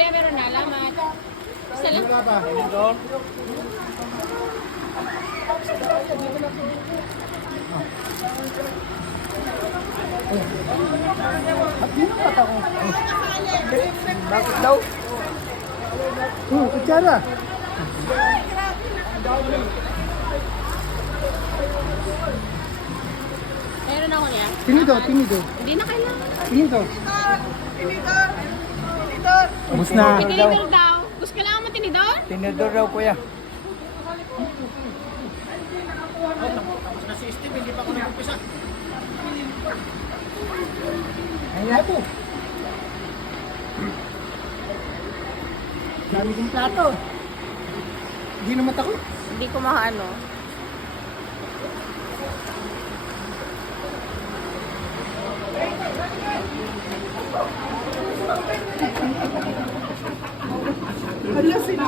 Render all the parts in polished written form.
Kuya, meron na. Alamat. Isa lang. Wala ba? Ito. At yun ang kata ko. Bakit daw? Kutsara. Meron ako niya. Tinido, tinido. Hindi na kailangan. Tinido. Ubus na. Tinidor daw. Gusto ka lang mo tinidor? Tinidor daw, kuya. Ayan po. Dami kong plato. Hindi naman takot. Hindi ko maano. Hala sila.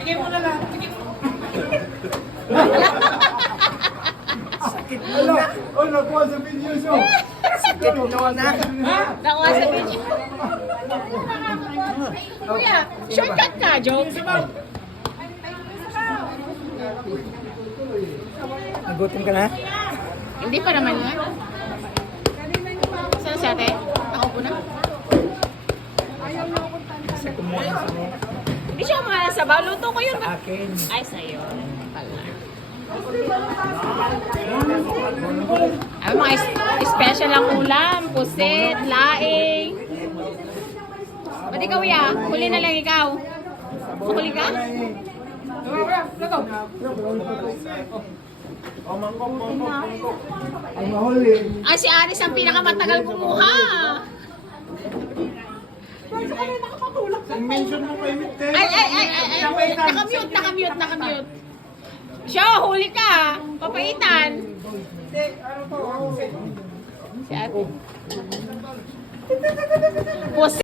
Tigil mo na lang. Sakit mo na. Oh, nakuha sa video show. Sakit mo na. Nakuha sa video. Kuya, shortcut ka, joke. Nagutom ka na? Hindi pa naman yun. Saan si ate? Ako po na. Kasi kumuha sa mo. Hindi siya umahala sa baw. Luto ko yun. Akin. Ay, sa'yo. Pala. Ay, mga special ang ulam. Pusit, laing. Ba't ikaw, ya? Huli na lang ikaw. Huli ka? Ang mahuli. Ah, si Aris ang pinakamatagal kumuha. Mention mo kay Mitte. Ay. Nakamute. Siya, huli ka. Papaitan. Si ate. Pusit.